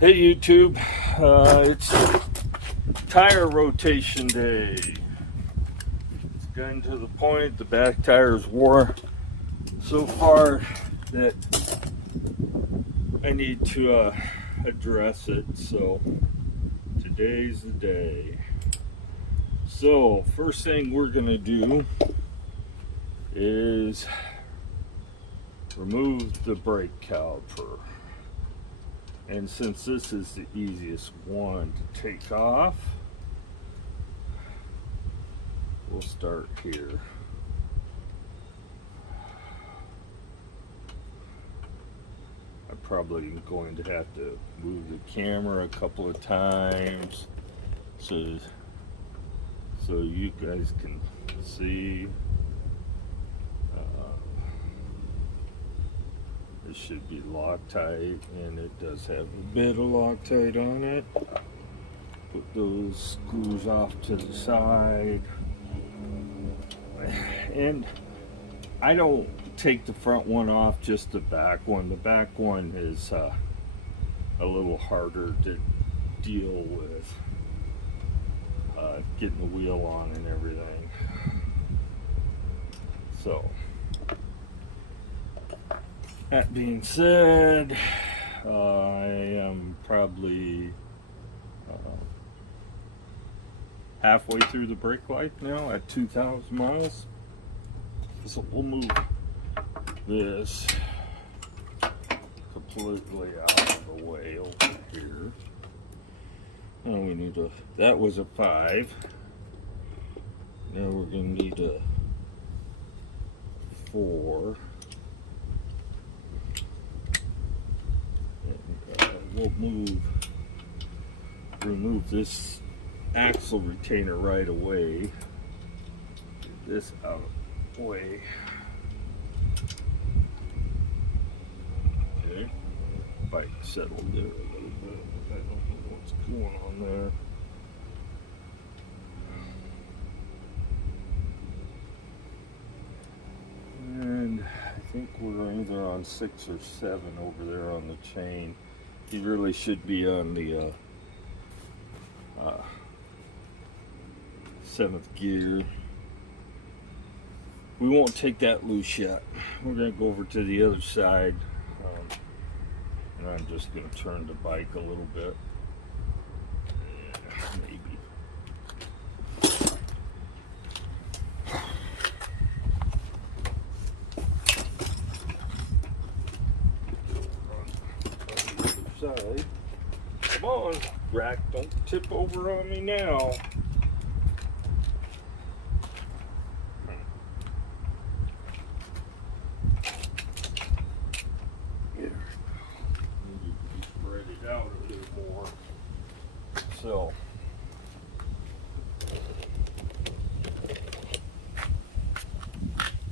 Hey YouTube, it's tire rotation day. It's gotten to the point the back tires wore so far that I need to address it. So today's the day. So first thing we're gonna do is remove the brake caliper. And since this is the easiest one to take off, we'll start here. I'm probably going to have to move the camera a couple of times so you guys can see. It should be Loctite, and it does have a bit of Loctite on it. Put those screws off to the side. And I don't take the front one off, just the back one. The back one is a little harder to deal with, getting the wheel on and everything. So that being said, I am probably halfway through the brake life now at 2,000 miles. So we'll move this completely out of the way over here. And we need that was a 5. Now we're going to need a 4. We'll remove this axle retainer right away. Get this out of the way. Okay, bike settled there a little bit. I don't know what's going on there. And I think we're either on 6 or 7 over there on the chain. You really should be on the 7th gear. We won't take that loose yet. We're going to go over to the other side, and I'm just going to turn the bike a little bit. Yeah, maybe. Side. Come on, rack, don't tip over on me now. Here. Need to spread it out a little more. So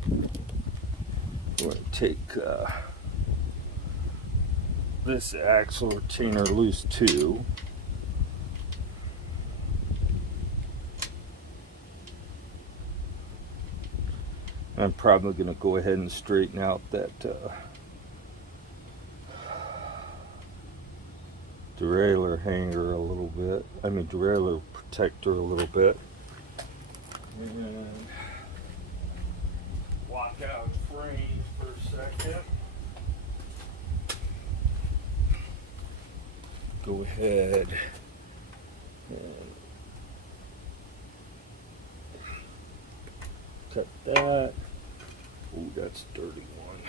I'm going to take this axle retainer loose too. I'm probably going to go ahead and straighten out that derailleur hanger a little bit. I mean derailleur protector a little bit. And walk out frames for a second. Go ahead and cut that. Oh, that's a dirty one.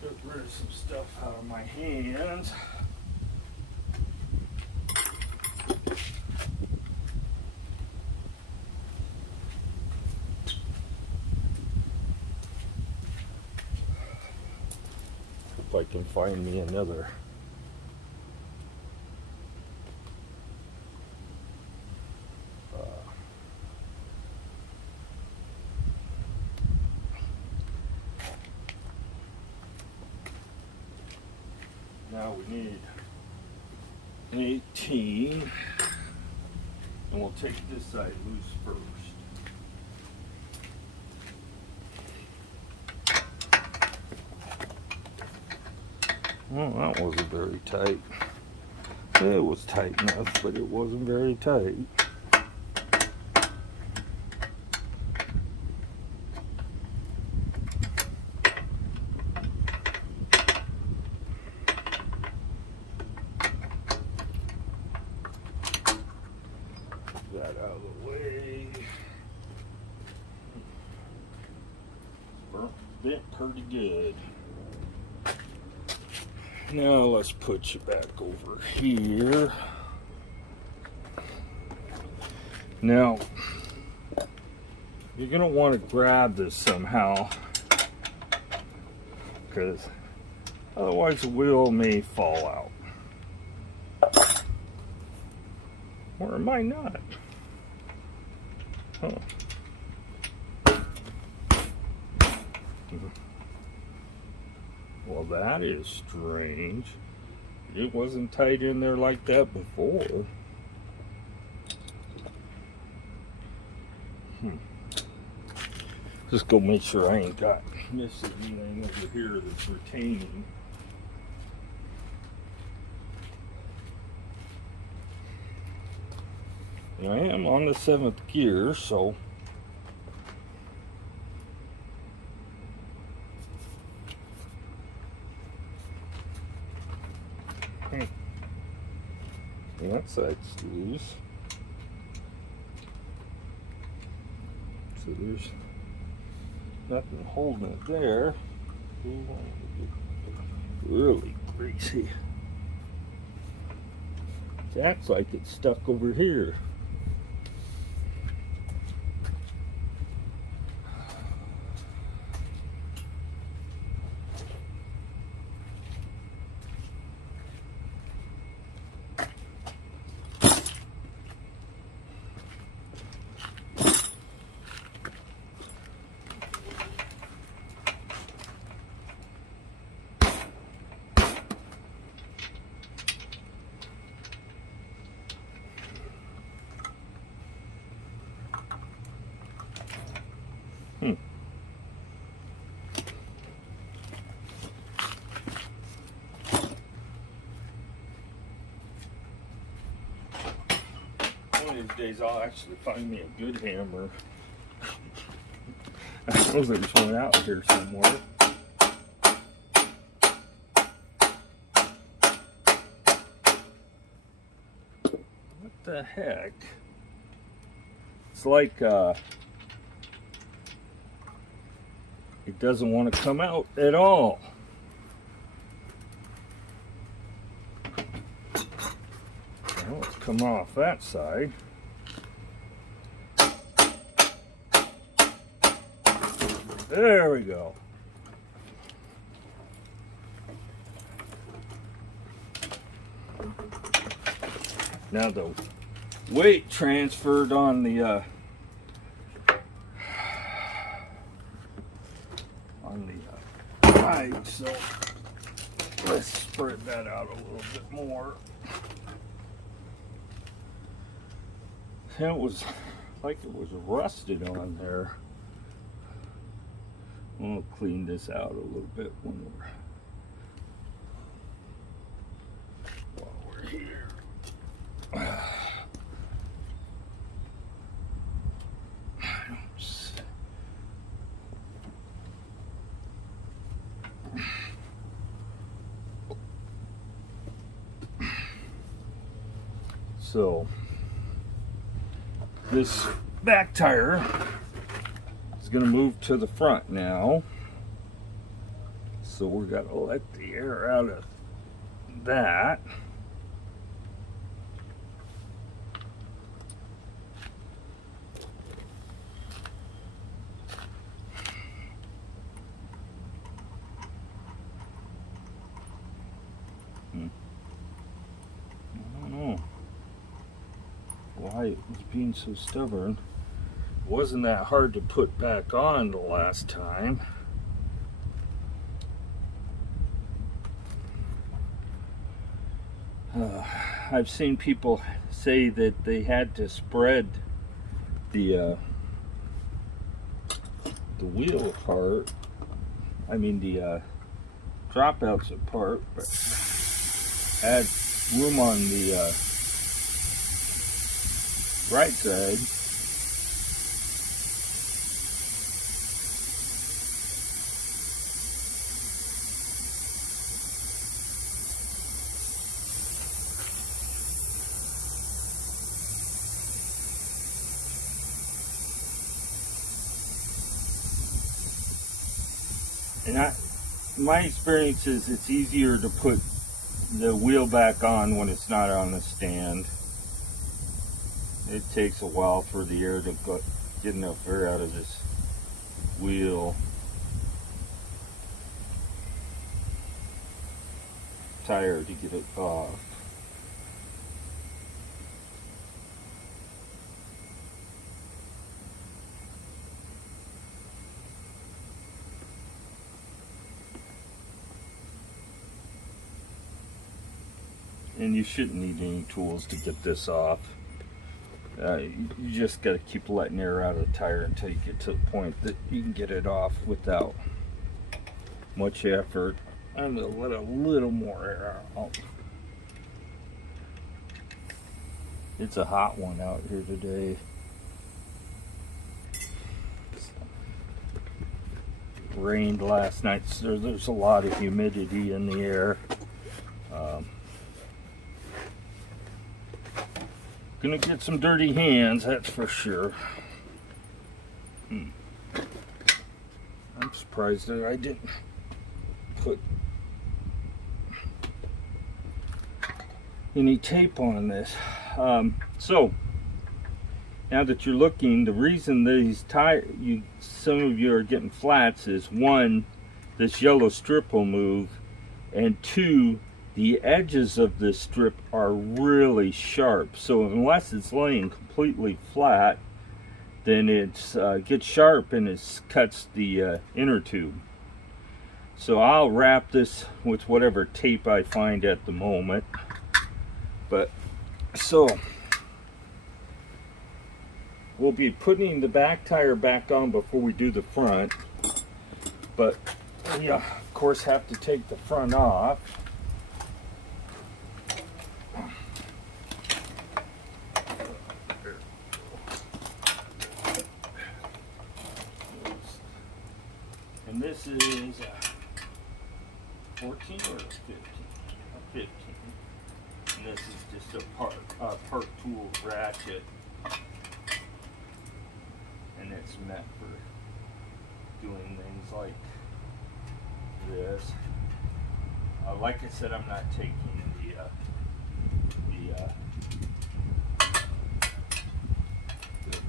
Get rid of some stuff out of my hands. If I can find me another. Now we need an 18, and we'll take this side loose first. Well, that wasn't very tight. It was tight enough, but it wasn't very tight. That out of the way. Bent pretty good. Now let's put you back over here. Now, you're gonna want to grab this somehow, because otherwise the wheel may fall out. Or it might not. Huh. Well, that is strange. It wasn't tight in there like that before. Just go make sure I ain't got missing anything over here that's retaining. I am on the 7th gear, so that side's loose. So there's nothing holding it there. Really greasy. It acts like it's stuck over here. One of these days I'll actually find me a good hammer. I suppose there's one out here somewhere. What the heck? It's like it doesn't want to come out at all. Well, let's come off that side. There we go. Now the weight transferred on the bike, so let's spread that out a little bit more. It was like it was rusted on there. We'll clean this out a little bit when while we're here. So this back tire is going to move to the front now. So we're going to let the air out of that. I don't know why it was being so stubborn. It wasn't that hard to put back on the last time. I've seen people say that they had to spread the wheel apart. I mean the dropouts apart, but add room on the right side. And my experience is it's easier to put the wheel back on when it's not on the stand. It takes a while for the air to get enough air out of this wheel tire to get it off. And you shouldn't need any tools to get this off. You just got to keep letting air out of the tire until you get to the point that you can get it off without much effort. I'm going to let a little more air out. It's a hot one out here today. It rained last night, so there's a lot of humidity in the air. Gonna get some dirty hands, that's for sure. I'm surprised that I didn't put any tape on this. So now that you're looking, the reason these some of you are getting flats is one, this yellow strip will move, and two, the edges of this strip are really sharp. So unless it's laying completely flat, then it gets sharp and it cuts the inner tube. So I'll wrap this with whatever tape I find at the moment. But so we'll be putting the back tire back on before we do the front. But we of course have to take the front off. And this is 14 or 15? 15. And this is just a part tool ratchet. And it's meant for doing things like this. Like I said, I'm not taking the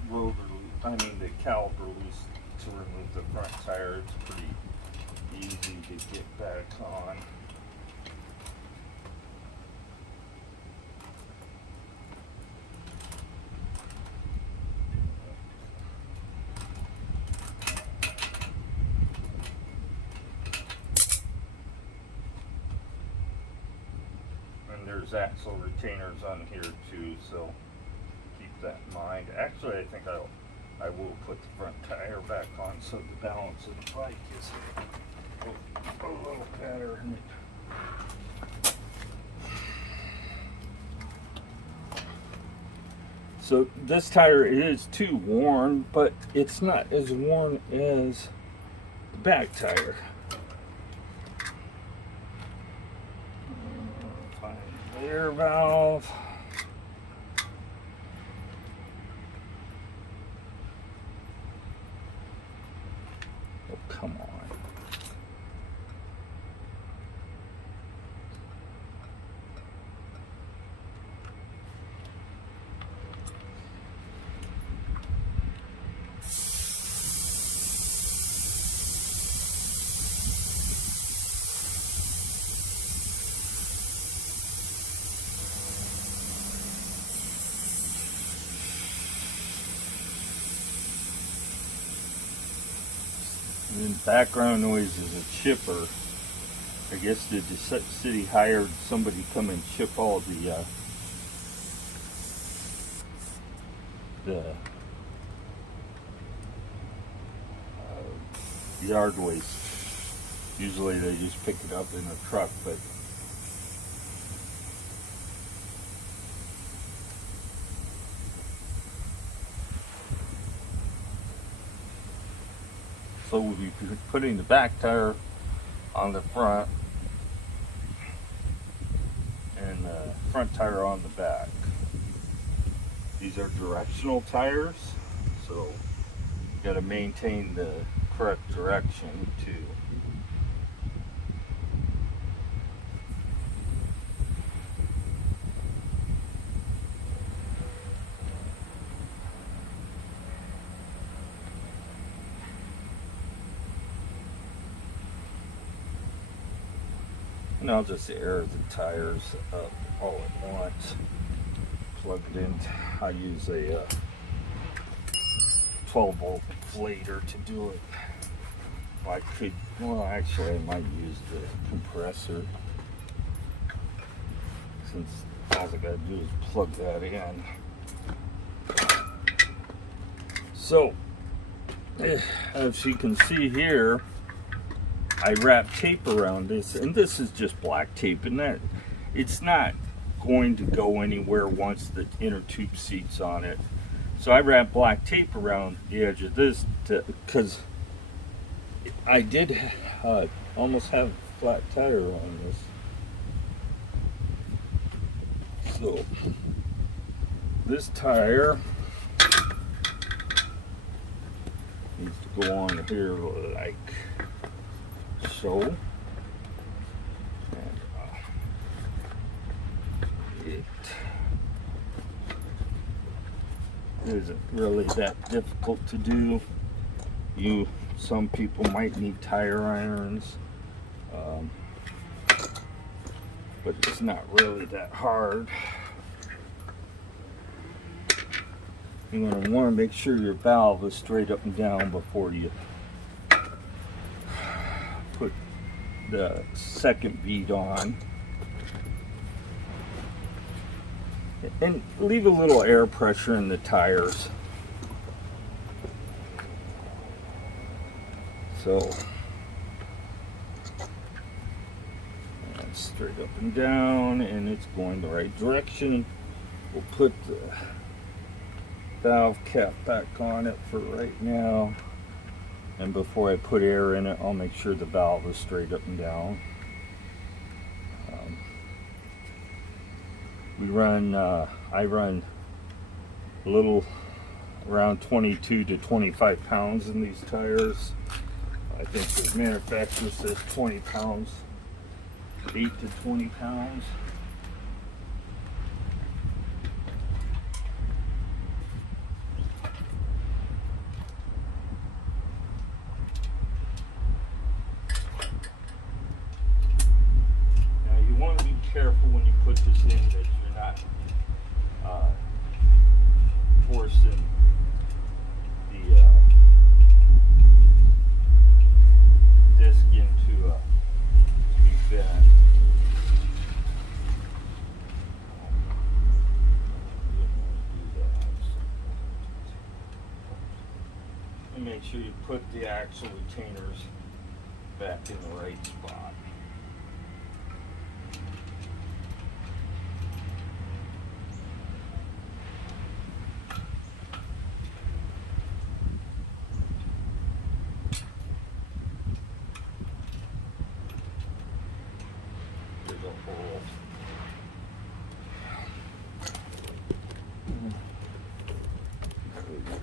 rotor loose, the caliper loose to remove the front tire. It's pretty easy to get back on. And there's axle retainers on here too, so keep that in mind. Actually, I think I will put the front tire back on so the balance of the bike is a little better. So this tire is too worn, but it's not as worn as the back tire. Find the air valve. Oh, come on. And background noise is a chipper. I guess the city hired somebody to come and chip all the yard waste Usually they just pick it up in a truck, but so we'll be putting the back tire on the front and the front tire on the back. These are directional tires, so you got to maintain the correct direction too. And I'll just air the tires up all at once. Plug it in. I use a 12-volt inflator to do it. I could, well, actually I might use the compressor, since all I gotta do is plug that in. So, as you can see here, I wrap tape around this, and this is just black tape, and that it's not going to go anywhere once the inner tube seat's on it. So I wrap black tape around the edge of this because I did almost have a flat tire on this. So this tire needs to go on here like so. And it isn't really that difficult to do. Some people might need tire irons, but it's not really that hard. You're going to want to make sure your valve is straight up and down before you put the second bead on. And leave a little air pressure in the tires. So, and straight up and down, and it's going the right direction. We'll put the valve cap back on it for right now. And before I put air in it, I'll make sure the valve is straight up and down. I run a little around 22 to 25 pounds in these tires. I think the manufacturer says 20 pounds, 8 to 20 pounds. Now you want to be careful when you put this in that you're not forcing the disc into be bent. And make sure you put the axle retainers back in the right spot.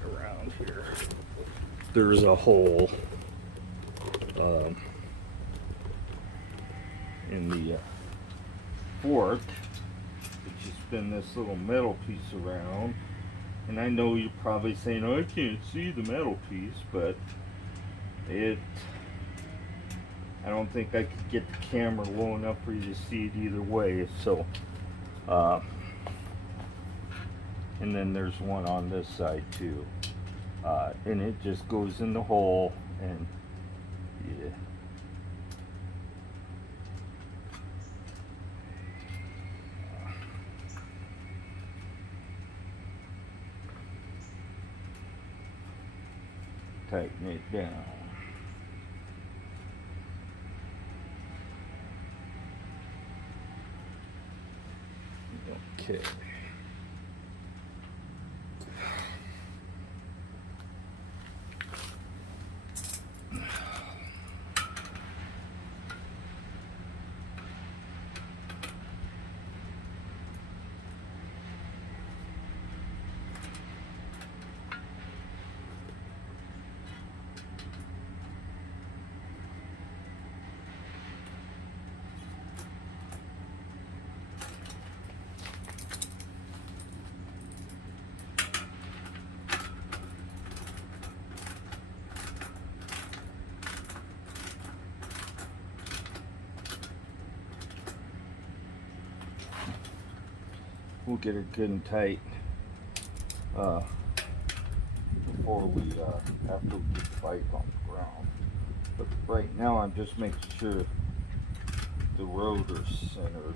Around here, there's a hole in the fork that you spin this little metal piece around. And I know you're probably saying, "Oh, I can't see the metal piece," but I don't think I could get the camera low enough for you to see it either way. So and then there's one on this side too, and it just goes in the hole, and yeah. Tighten it down. Okay. We'll get it good and tight before we after we get the bike on the ground. But right now I'm just making sure the rotor's centered.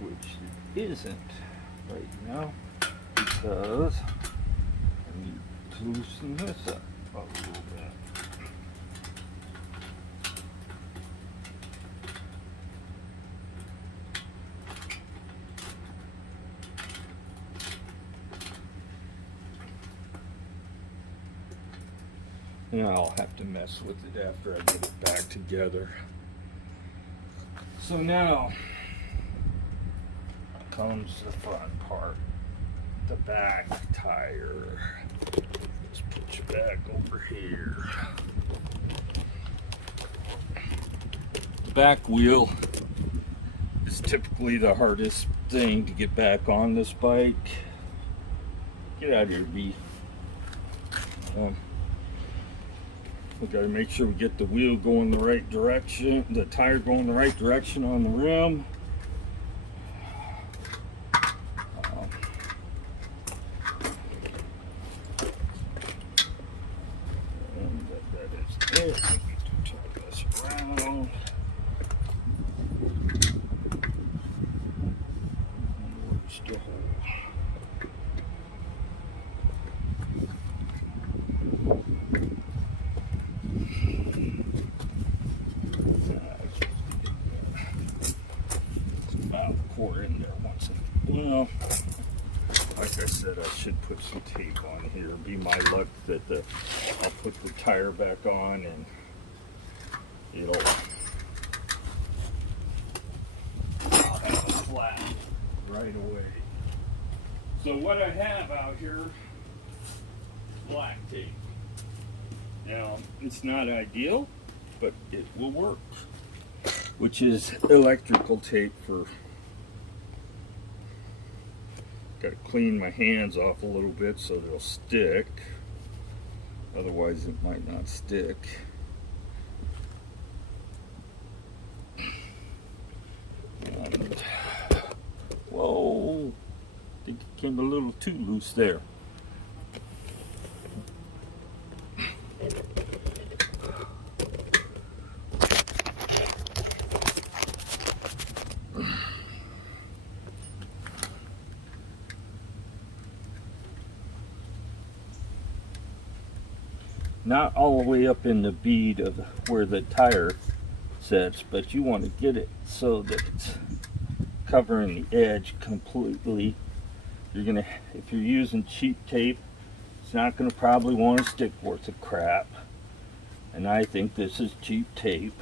Which it isn't right now because I need to loosen this up a little bit. And I'll have to mess with it after I get it back together. So now comes the fun part, the back tire. Let's put you back over here. The back wheel is typically the hardest thing to get back on this bike. Get out of here, B. We got to make sure we get the wheel going the right direction, the tire going the right direction on the rim. And that is it. We need to turn this around. Where's the hole? In there once. Well, like I said, I should put some tape on here. It'd be my luck that I'll put the tire back on and it'll have a flat right away. So what I have out here, black tape. Now it's not ideal, but it will work. Which is electrical tape for. Got to clean my hands off a little bit so they'll stick. Otherwise it might not stick. And, whoa, I think it came a little too loose there. Not all the way up in the bead of where the tire sets, but you want to get it so that it's covering the edge completely. You're gonna, if you're using cheap tape, it's not gonna probably want to stick worth of crap. And I think this is cheap tape.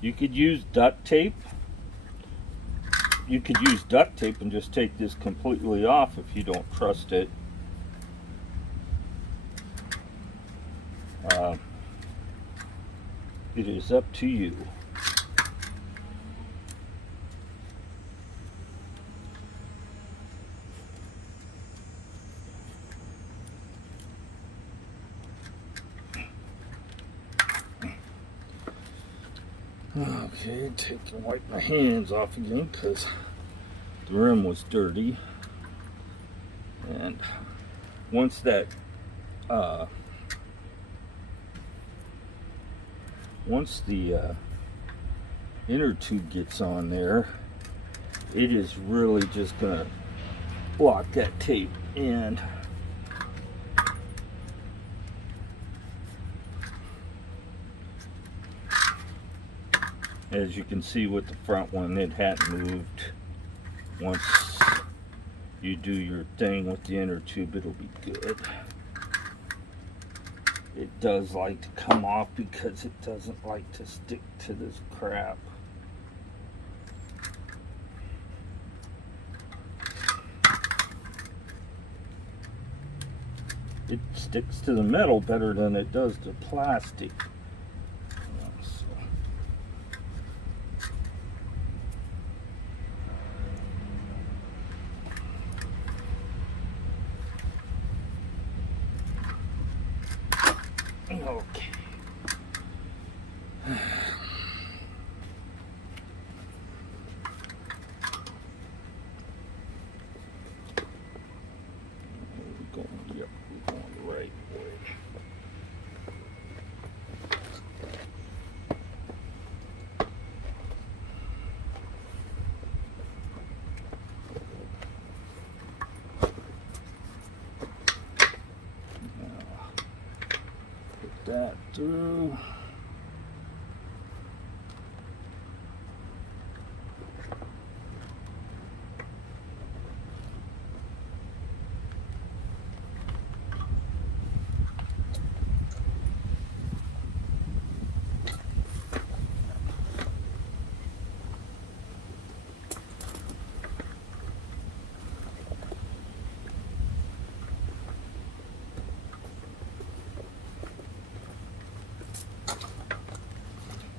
You could use duct tape. You could use duct tape and just take this completely off if you don't trust it. It is up to you. Okay, take and wipe my hands off again because the rim was dirty. And once that once the inner tube gets on there, it is really just gonna lock that tape in. As you can see with the front one, it hadn't moved. Once you do your thing with the inner tube, it'll be good. It does like to come off because it doesn't like to stick to this crap. It sticks to the metal better than it does to plastic. Okay. We're going the right way. That through.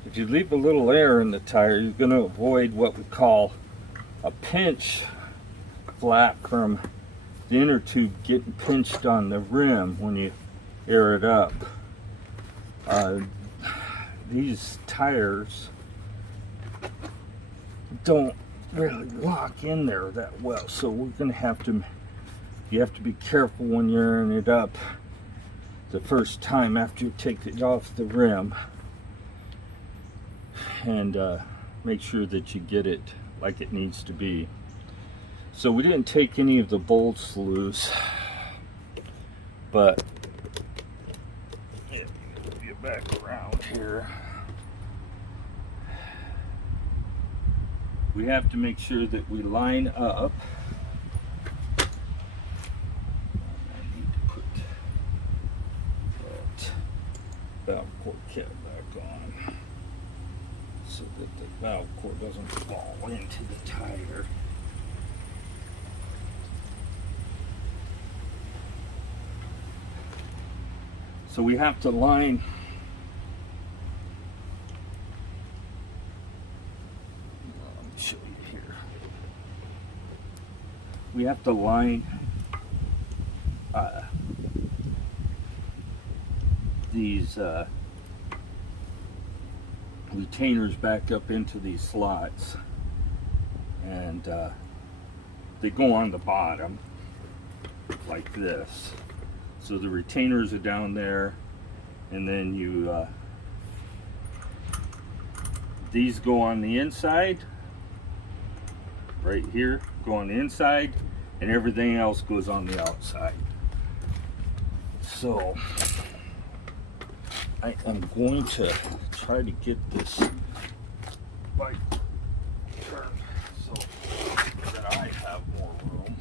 If you leave a little air in the tire, you're going to avoid what we call a pinch flap from the inner tube getting pinched on the rim when you air it up. These tires don't really lock in there that well, so we're going to have to, you have to be careful when you're airing it up the first time after you take it off the rim. And make sure that you get it like it needs to be. So we didn't take any of the bolts loose, but if you get back around here, we have to make sure that we line up. I need to put that valve cord cap back on, so that the valve cord doesn't fall into the tire. So we have to line let me show you here. We have to line these retainers back up into these slots, and they go on the bottom like this. So the retainers are down there, and then you these go on the inside right here, go on the inside, and everything else goes on the outside. So I am going to try to get this bike turned so that I have more room.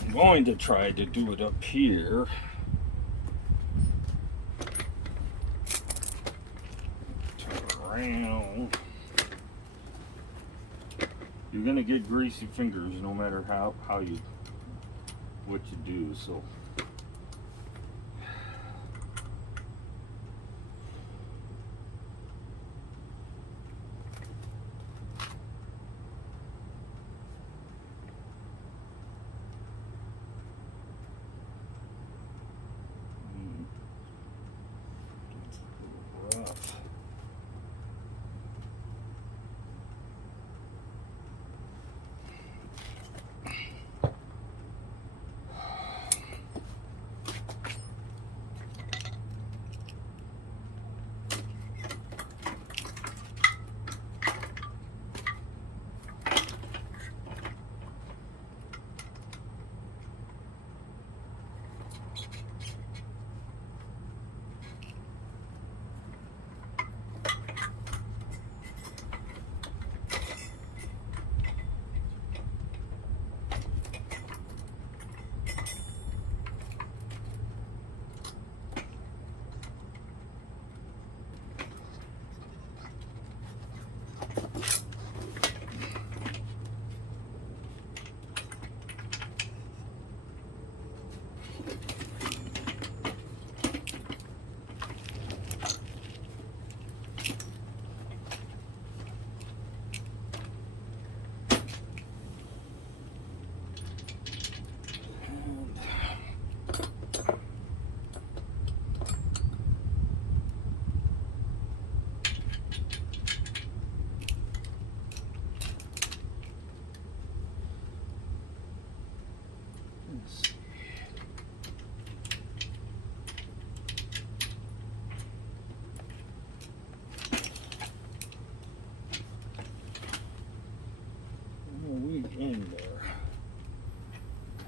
I'm going to try to do it up here. Turn around. You're gonna get greasy fingers no matter what you do, so rough.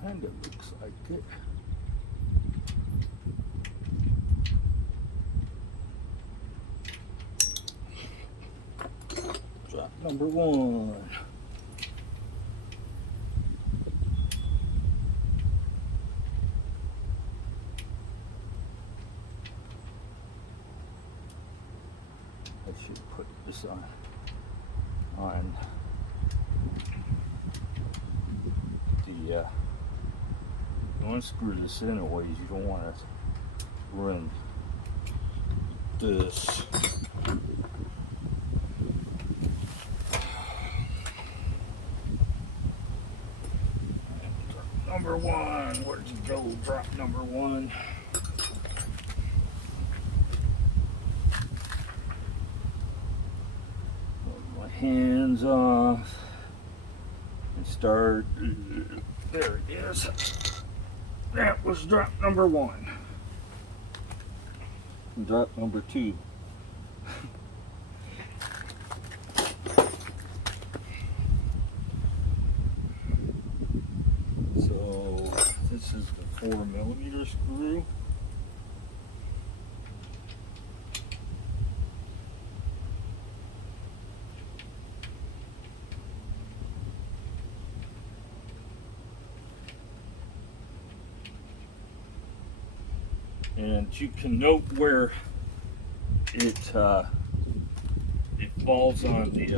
Kind of looks like it. Drop number 1. I should put this on the you want to screw this in a ways. You don't want to run this. Number 1, where'd you go? Drop number 1. Put my hands off and start. There it is. That was drop number 1. And drop number 2. So this is the 4mm screw. And you can note where it falls on the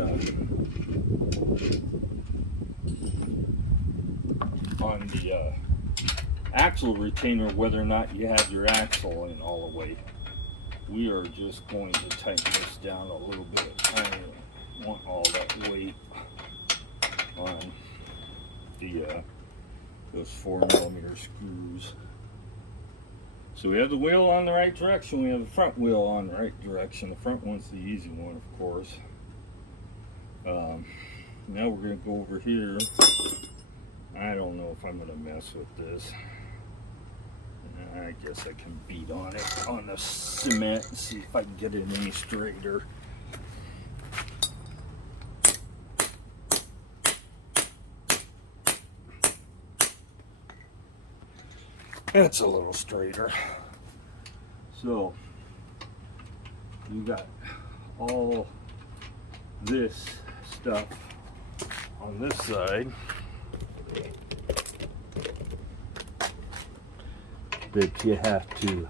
axle retainer, whether or not you have your axle in all the way. We are just going to tighten this down a little bit. I don't want all that weight on the those 4mm screws. So we have the wheel on the right direction, we have the front wheel on the right direction. The front one's the easy one, of course. Now we're going to go over here. I don't know if I'm going to mess with this. I guess I can beat on it on the cement and see if I can get it any straighter. That's a little straighter. So you got all this stuff on this side that you have to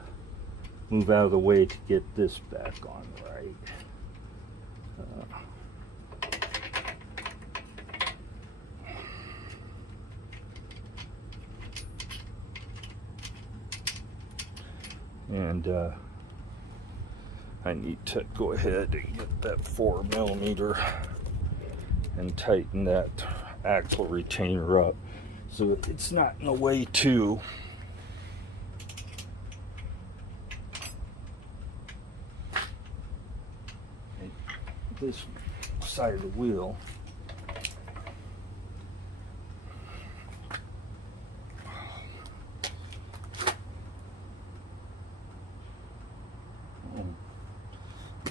move out of the way to get this back on right. And I need to go ahead and get that 4mm and tighten that axle retainer up so it's not in the way too. And this side of the wheel.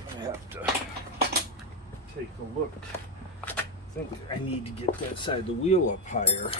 I have to take a look. I think I need to get that side of the wheel up higher.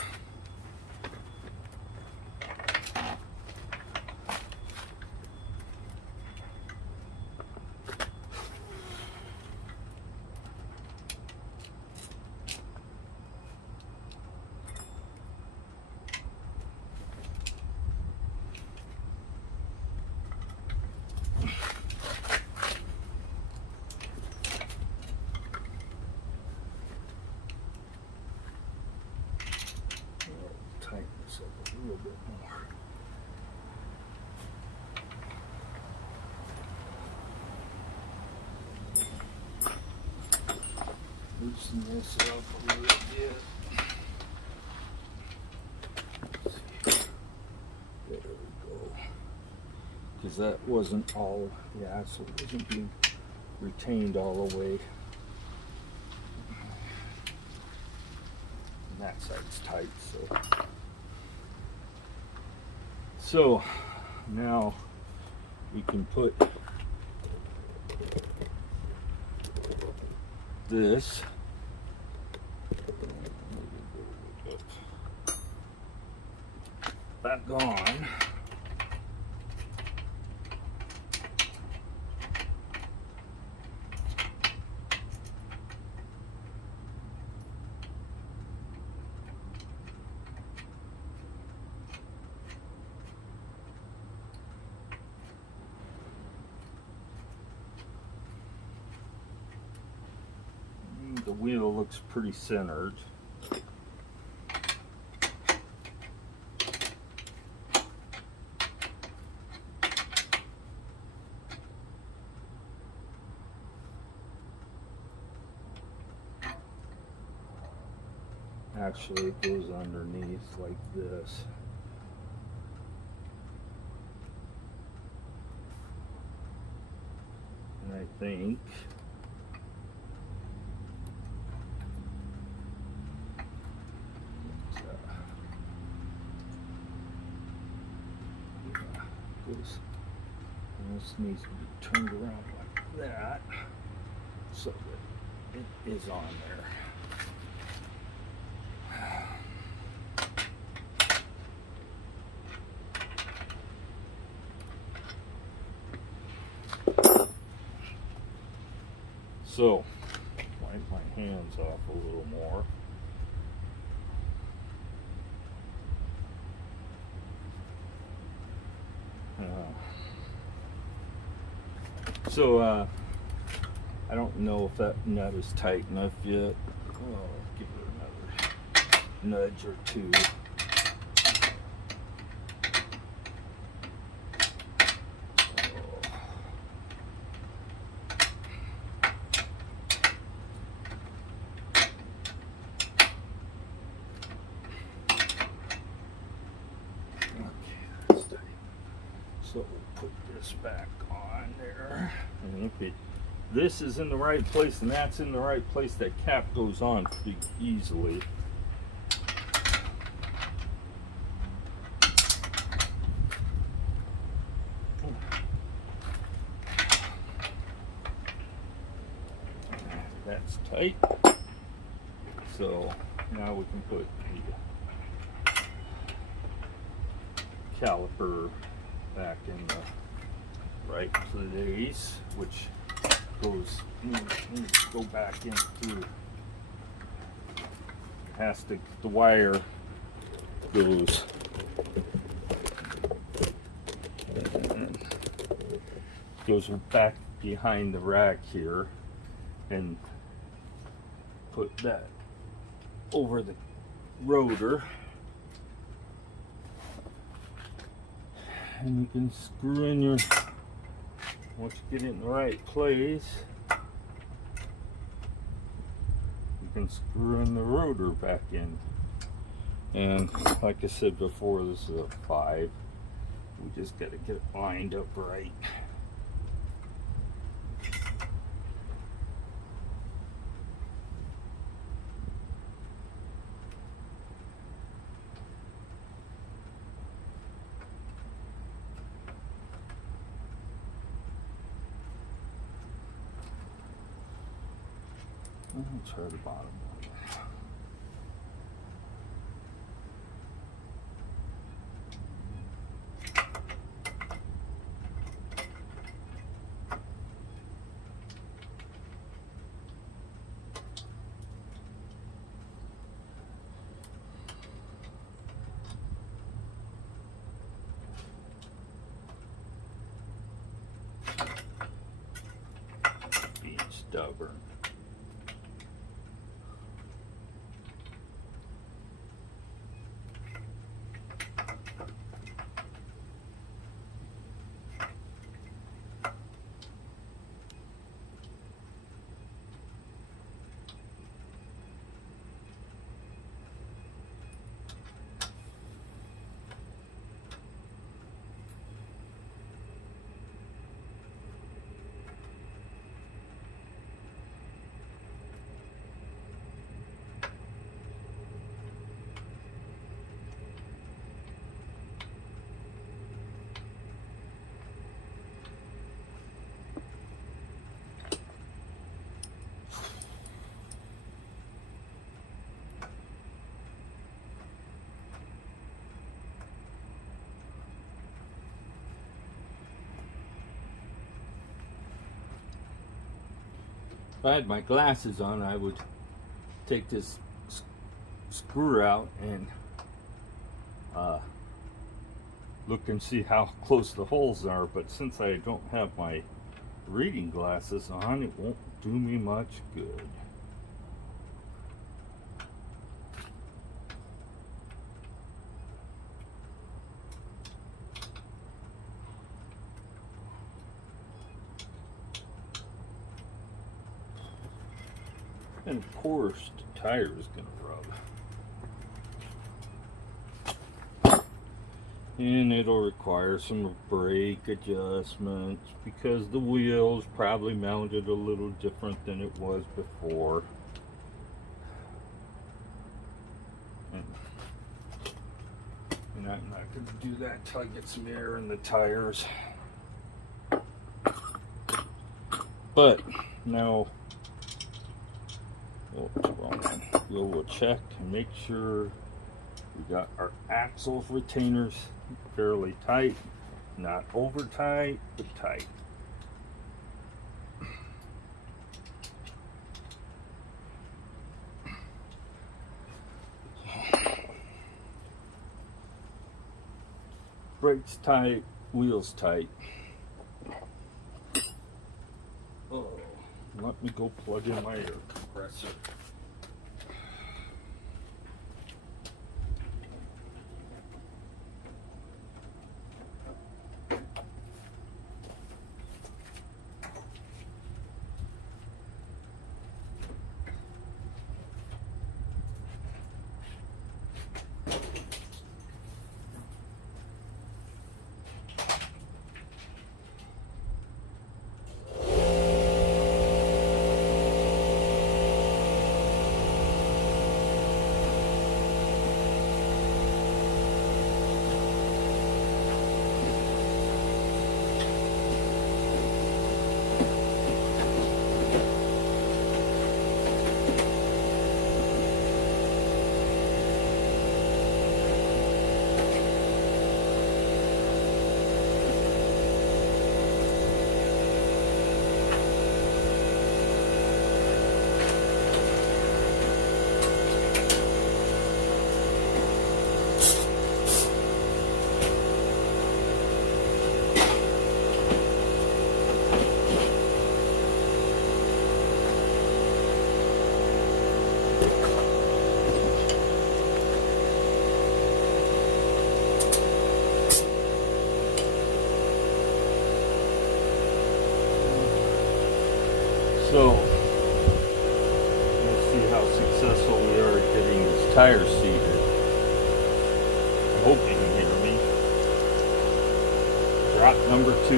Tighten this up a little bit more. Loosen this up a little bit. There we go. Because that wasn't all, the axle wasn't being retained all the way. And that side's tight, so now we can put this back on. The wheel looks pretty centered. Actually, it goes underneath like this. And I think this needs to be turned around like that so that it is on there. So, wipe my hands off a little more. I don't know if that nut is tight enough yet. I'll give it another nudge or two. So we'll put this back on there, and if this is in the right place and that's in the right place, that cap goes on pretty easily. That's tight. So now we can put the caliper back in the right place, which goes needs to go back in through. Has to, the wire goes back behind the rack here, and put that over the rotor. And you can screw in your, once you get it in the right place, you can screw in the rotor back in. And like I said before, this is a 5. We just got to get it lined up right. Let's try the bottom one. Being stubborn. if I had my glasses on, I would take this screw out and look and see how close the holes are, but since I don't have my reading glasses on, it won't do me much good. And of course, the tire is going to rub. And it'll require some brake adjustments because the wheel's probably mounted a little different than it was before. And I'm not going to do that until I get some air in the tires. But now, we'll check and make sure we got our axle retainers fairly tight, not over tight, but tight. Brakes tight, wheels tight. Oh, let me go plug in my air compressor. So, let's see how successful we are at getting this tire seated. I hope you can hear me. Drop number 2.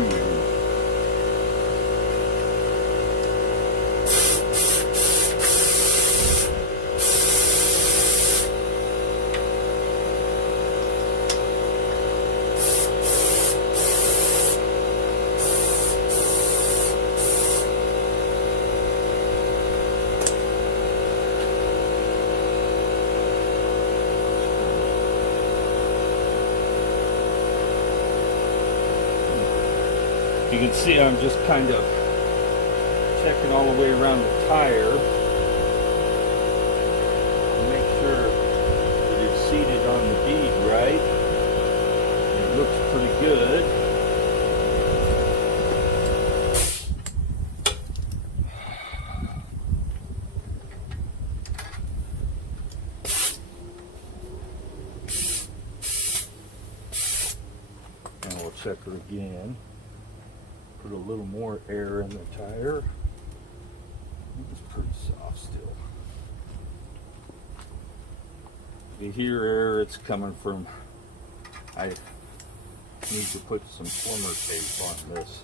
You can see I'm just kind of checking all the way around the tire to make sure that it's seated on the bead right. It looks pretty good. And we'll check her again. Put a little more air in the tire. It's pretty soft still. You hear air, it's coming from, I need to put some plumber tape on this.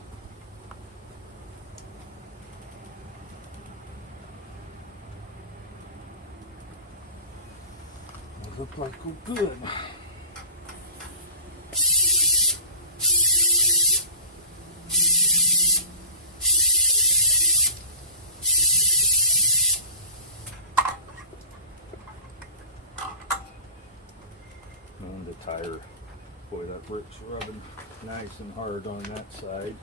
It looks like we're good. And the tire, boy, that brick's rubbing nice and hard on that side.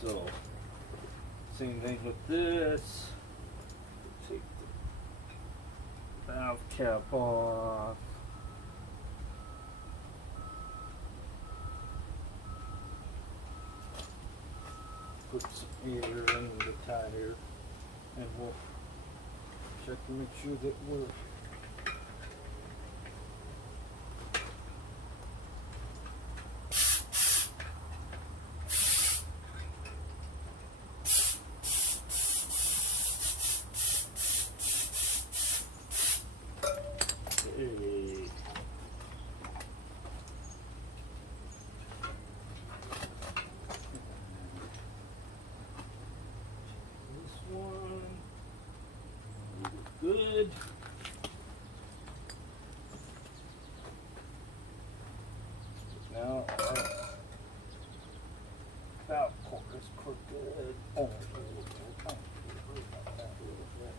So Same thing with this. Take the valve cap off. Put some air in the tire, and we'll check to make sure that we're good. Now our valve cord is crooked. Oh, worry about that a little bit.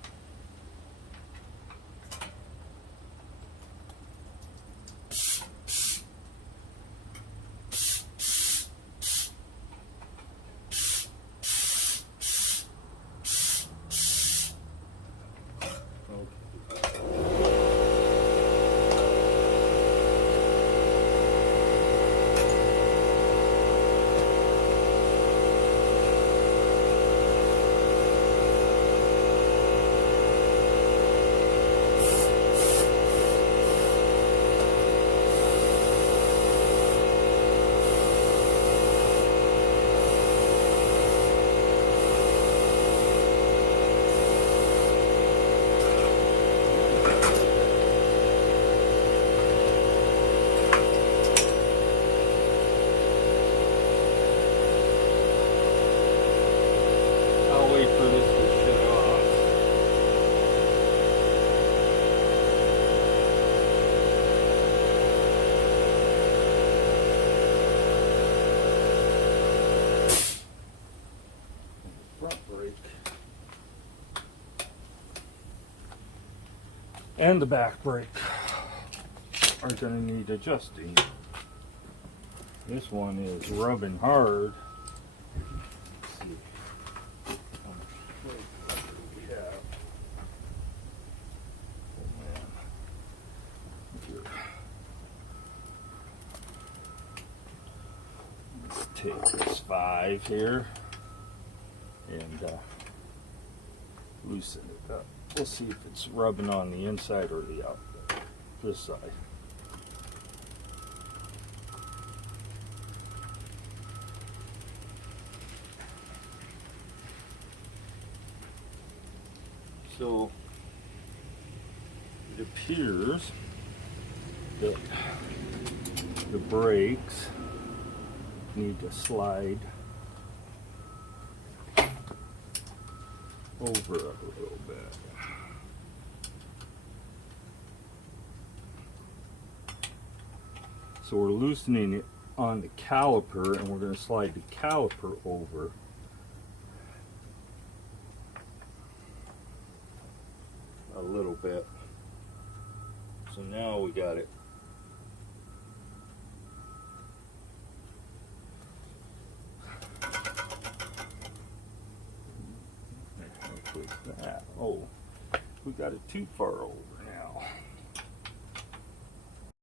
And the back brake are going to need adjusting. This one is rubbing hard. Let's see how much brake rubber we have. Oh man. Here. Let's take this 5 here and loosen it up. We'll see if it's rubbing on the inside or the outside. This side. So it appears that the brakes need to slide over a little bit. So we're loosening it on the caliper, and we're going to slide the caliper over. A little bit. So now we got it. That. Oh, we got it too far over.